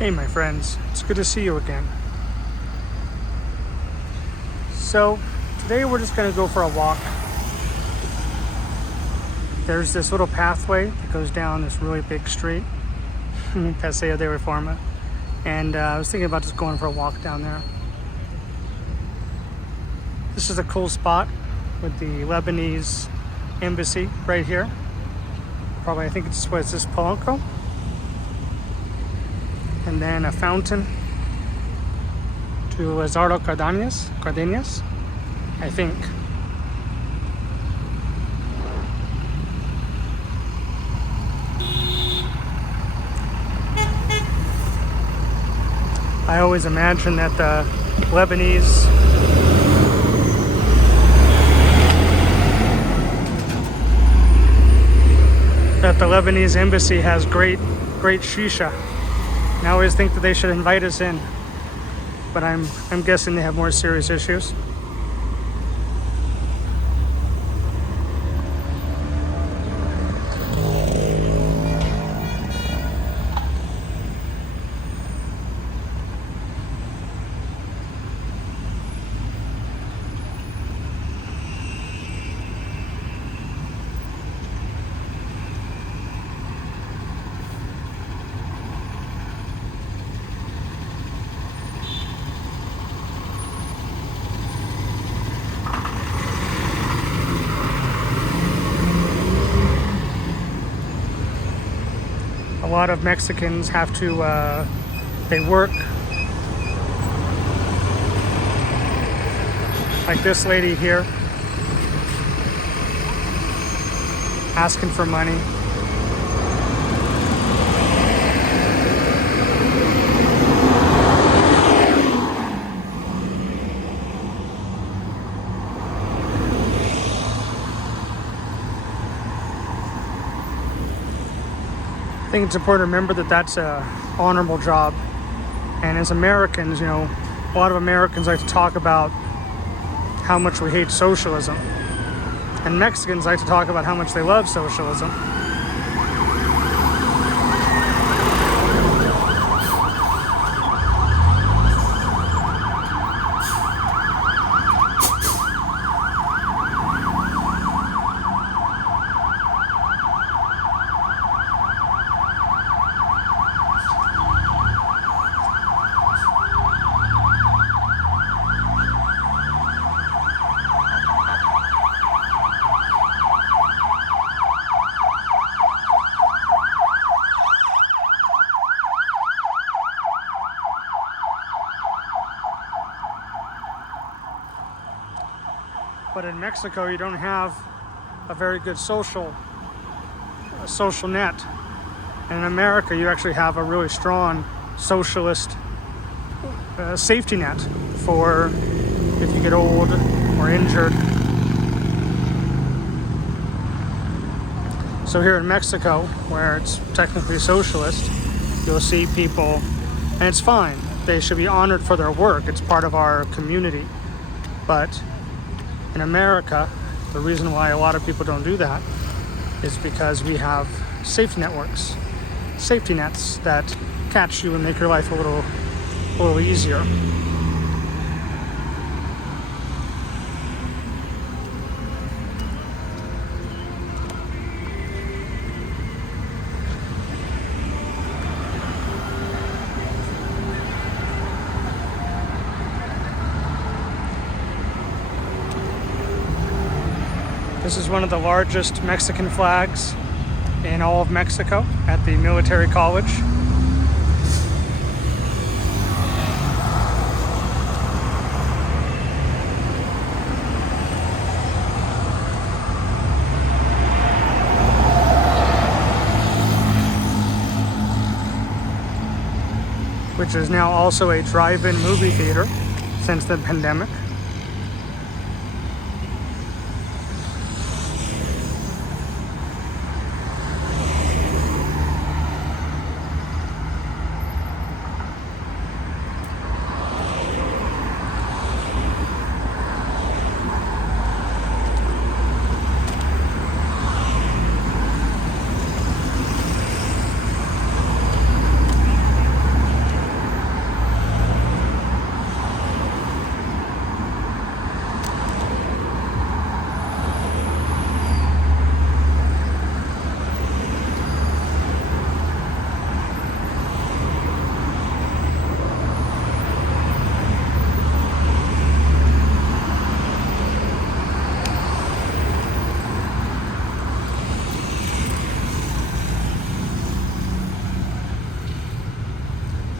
Hey my friends, it's good to see you again. So today we're just going to go for a walk. There's this little pathway that goes down this really big street, Paseo De Reforma, and I was thinking about just going for a walk down there. This is a cool spot with the Lebanese embassy right here. Probably, I think it's this Polanco. And then a fountain to Lázaro Cárdenas, I think. I always imagine that the Lebanese embassy has great shisha. And I always think that they should invite us in, but I'm guessing they have more serious issues. A lot of Mexicans have to, they work. Like this lady here, asking for money. I think it's important to remember that that's an honorable job. And as Americans, a lot of Americans like to talk about how much we hate socialism. And Mexicans like to talk about how much they love socialism. But in Mexico, you don't have a very good social net. And in America, you actually have a really strong socialist safety net for if you get old or injured. So here in Mexico, where it's technically socialist, you'll see people, and it's fine. They should be honored for their work. It's part of our community. But in America, the reason why a lot of people don't do that is because we have safety nets that catch you and make your life a little easier. This is one of the largest Mexican flags in all of Mexico at the military college. Which is now also a drive-in movie theater since the pandemic.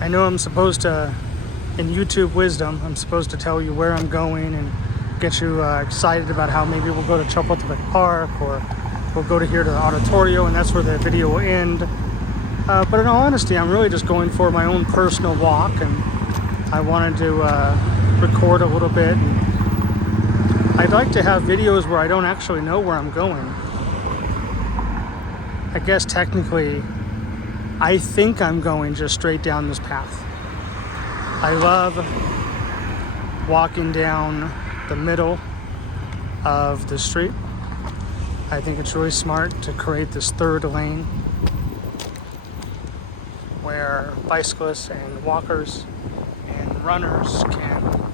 I know I'm supposed to, in YouTube wisdom, I'm supposed to tell you where I'm going and get you excited about how maybe we'll go to Chapultepec Park or we'll go to here to the Auditorio, and that's where the video will end. But in all honesty, I'm really just going for my own personal walk, and I wanted to record a little bit. And I'd like to have videos where I don't actually know where I'm going. I guess technically, I think I'm going just straight down this path. I love walking down the middle of the street. I think it's really smart to create this third lane where bicyclists and walkers and runners can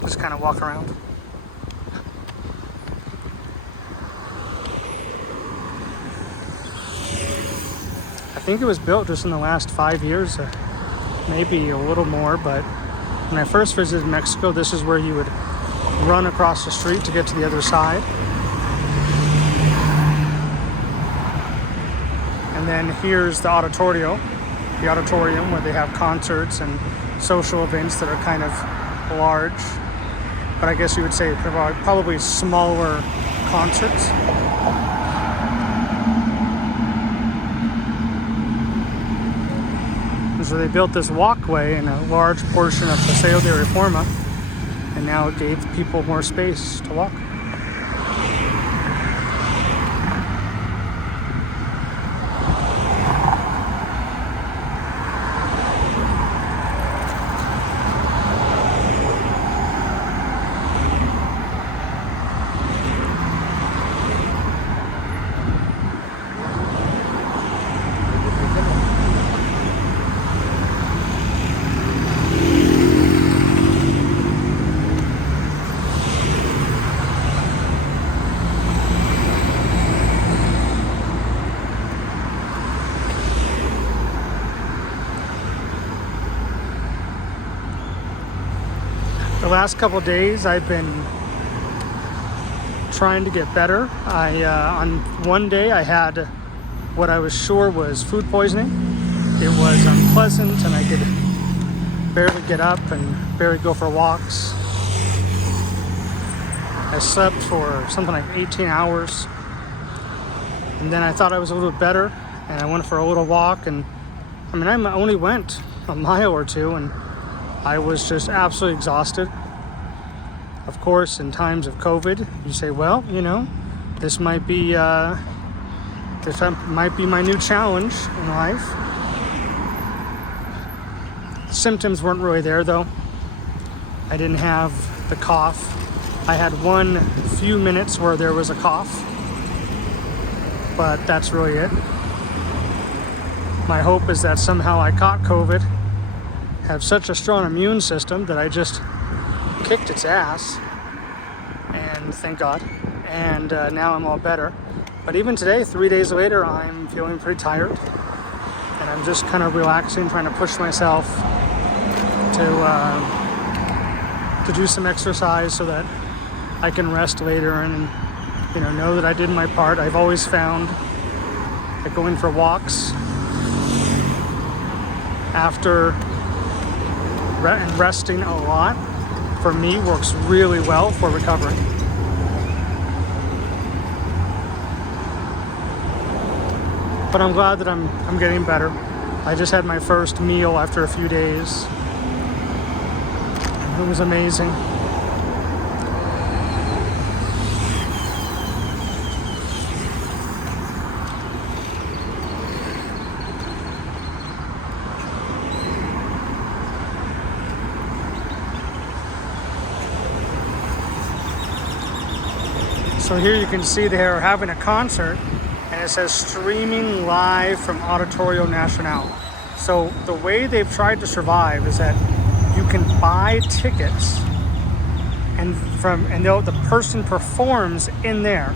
just kind of walk around. I think it was built just in the last 5 years, maybe a little more, but when I first visited Mexico, this is where you would run across the street to get to the other side. And then here's the auditorium where they have concerts and social events that are kind of large, but I guess you would say probably smaller concerts. So they built this walkway in a large portion of Paseo De Reforma, and now it gave people more space to walk. The last couple days I've been trying to get better. On one day I had what I was sure was food poisoning. It was unpleasant and I could barely get up and barely go for walks. I slept for something like 18 hours. And then I thought I was a little better and I went for a little walk, and I only went a mile or two and I was just absolutely exhausted. Of course, in times of COVID, you say, well, this might be my new challenge in life. Symptoms weren't really there though. I didn't have the cough. I had one few minutes where there was a cough, but that's really it. My hope is that somehow I caught COVID, have such a strong immune system that I just kicked its ass, and thank God, and now I'm all better. But even today, 3 days later, I'm feeling pretty tired, and I'm just kind of relaxing, trying to push myself to do some exercise so that I can rest later and know that I did my part. I've always found that going for walks after and resting a lot, for me, works really well for recovery. But I'm glad that I'm getting better. I just had my first meal after a few days. It was amazing. So here you can see they are having a concert, and it says streaming live from Auditorio Nacional. So the way they've tried to survive is that you can buy tickets, and the person performs in there,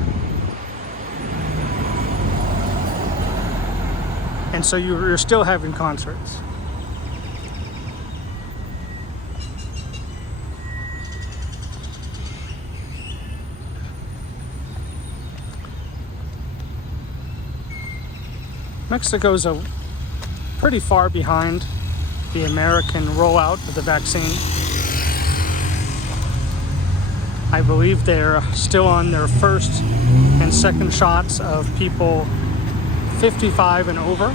and so you're still having concerts. Mexico's pretty far behind the American rollout of the vaccine. I believe they're still on their first and second shots of people 55 and over.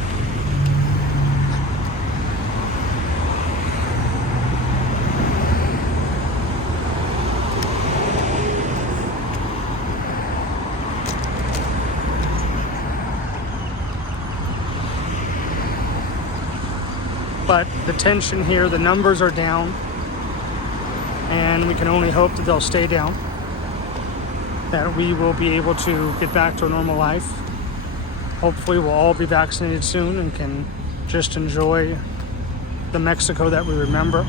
But the tension here, the numbers are down, and we can only hope that they'll stay down, that we will be able to get back to a normal life. Hopefully we'll all be vaccinated soon and can just enjoy the Mexico that we remember.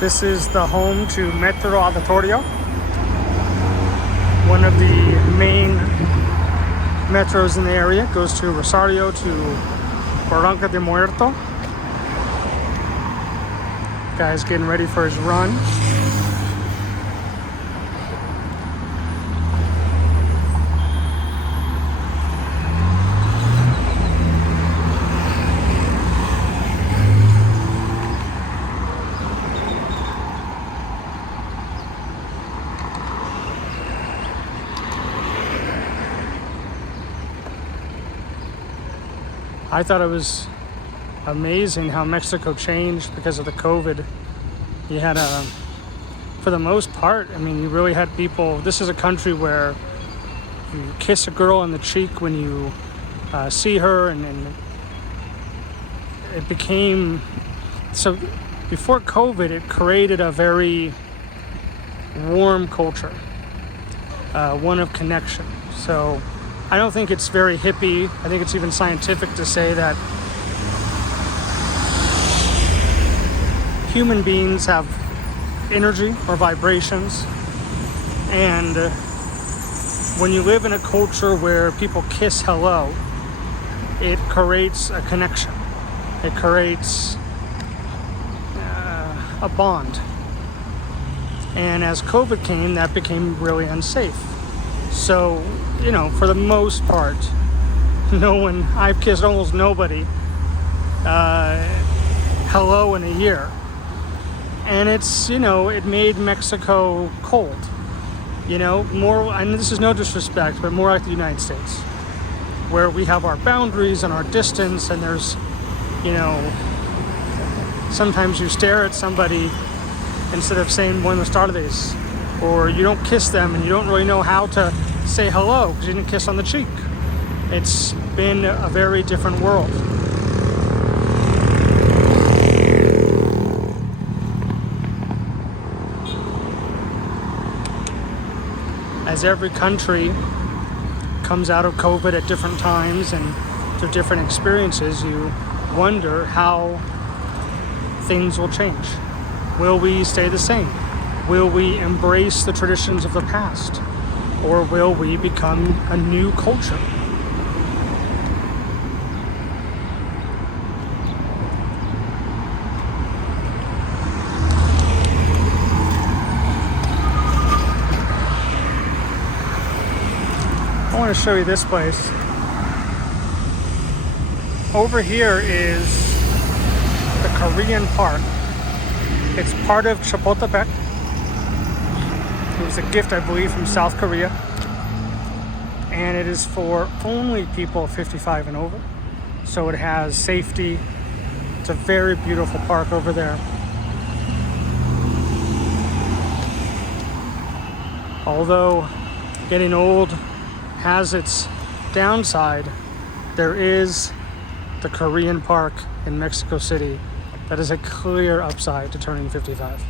This is the home to Metro Auditorio, one of the main metros in the area. It goes to Rosario, to Barranca de Muerto. Guy's getting ready for his run. I thought it was amazing how Mexico changed because of the COVID. You had for the most part, I mean, you really had people, this is a country where you kiss a girl on the cheek when you see her, and it became, so before COVID, it created a very warm culture, one of connection. So I don't think it's very hippie. I think it's even scientific to say that human beings have energy or vibrations, and when you live in a culture where people kiss hello, it creates a connection. It creates a bond. And as COVID came, that became really unsafe. So, you know, for the most part, I've kissed almost nobody hello in a year. And it's, you know, it made Mexico cold. You know, more, and this is no disrespect, but more like the United States, where we have our boundaries and our distance, and there's, you know, sometimes you stare at somebody instead of saying buenas tardes, or you don't kiss them and you don't really know how to say hello because you didn't kiss on the cheek. It's been a very different world. As every country comes out of COVID at different times and through different experiences, you wonder how things will change. Will we stay the same? Will we embrace the traditions of the past? Or will we become a new culture? I want to show you this place. Over here is the Korean Park. It's part of Chapultepec. It was a gift, I believe, from South Korea. And it is for only people 55 and over. So it has safety. It's a very beautiful park over there. Although getting old has its downside, there is the Korean Park in Mexico City that is a clear upside to turning 55.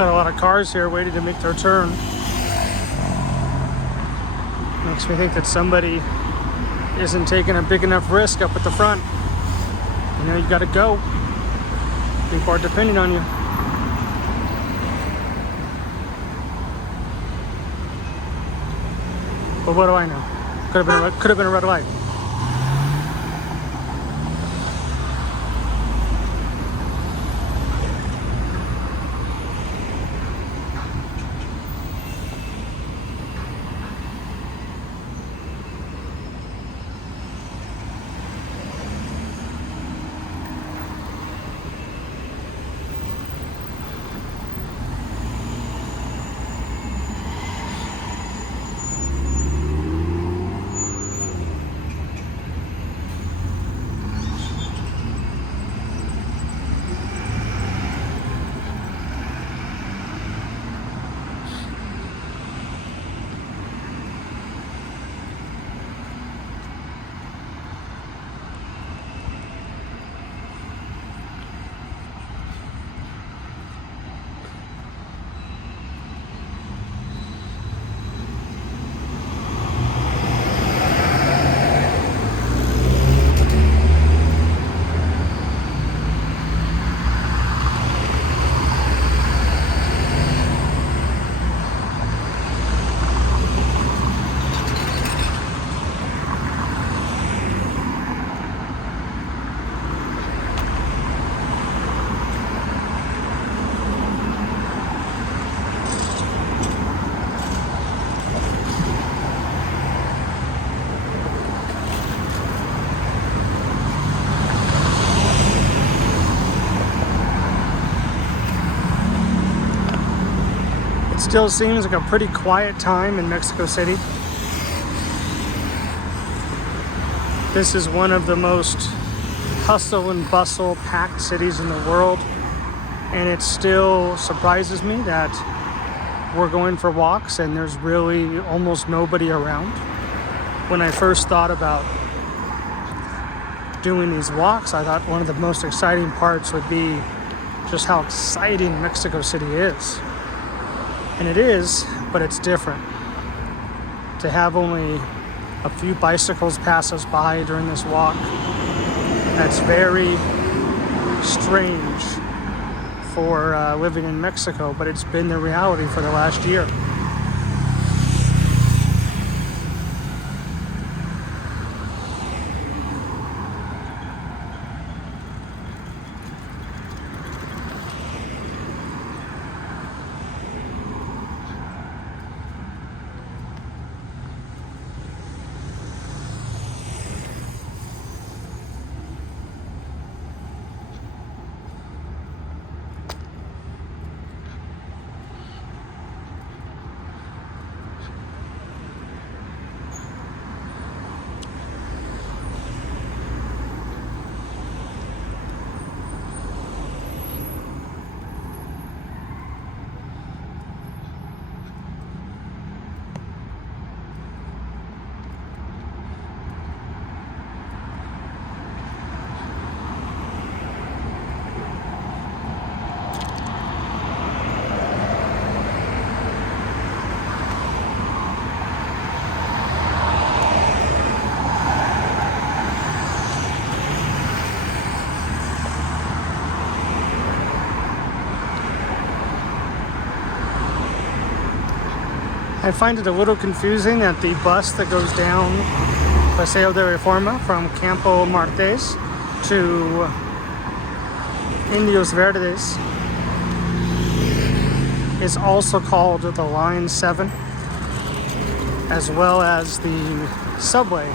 Got a lot of cars here waiting to make their turn. Makes me think that somebody isn't taking a big enough risk up at the front. You know, you gotta go. People are depending on you. But what do I know? Could have been a red light. Still seems like a pretty quiet time in Mexico City. This is one of the most hustle and bustle packed cities in the world, and it still surprises me that we're going for walks and there's really almost nobody around. When I first thought about doing these walks, I thought one of the most exciting parts would be just how exciting Mexico City is. And it is, but it's different. To have only a few bicycles pass us by during this walk, that's very strange for living in Mexico, but it's been the reality for the last year. I find it a little confusing that the bus that goes down Paseo De Reforma from Campo Martes to Indios Verdes is also called the Line 7, as well as the subway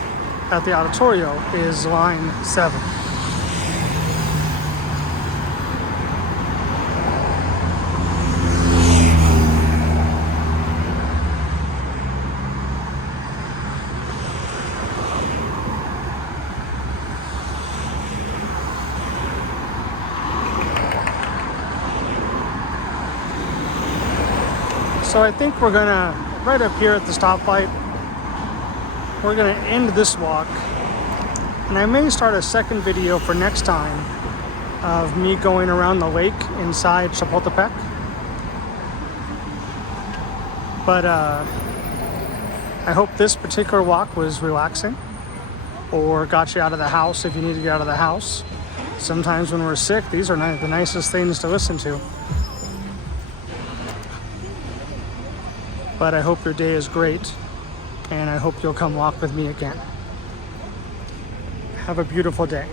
at the Auditorio is Line 7. So I think we're gonna, right up here at the stoplight, we're gonna end this walk. And I may start a second video for next time of me going around the lake inside Chapultepec. But I hope this particular walk was relaxing or got you out of the house if you need to get out of the house. Sometimes when we're sick, these are the nicest things to listen to. But I hope your day is great, and I hope you'll come walk with me again. Have a beautiful day.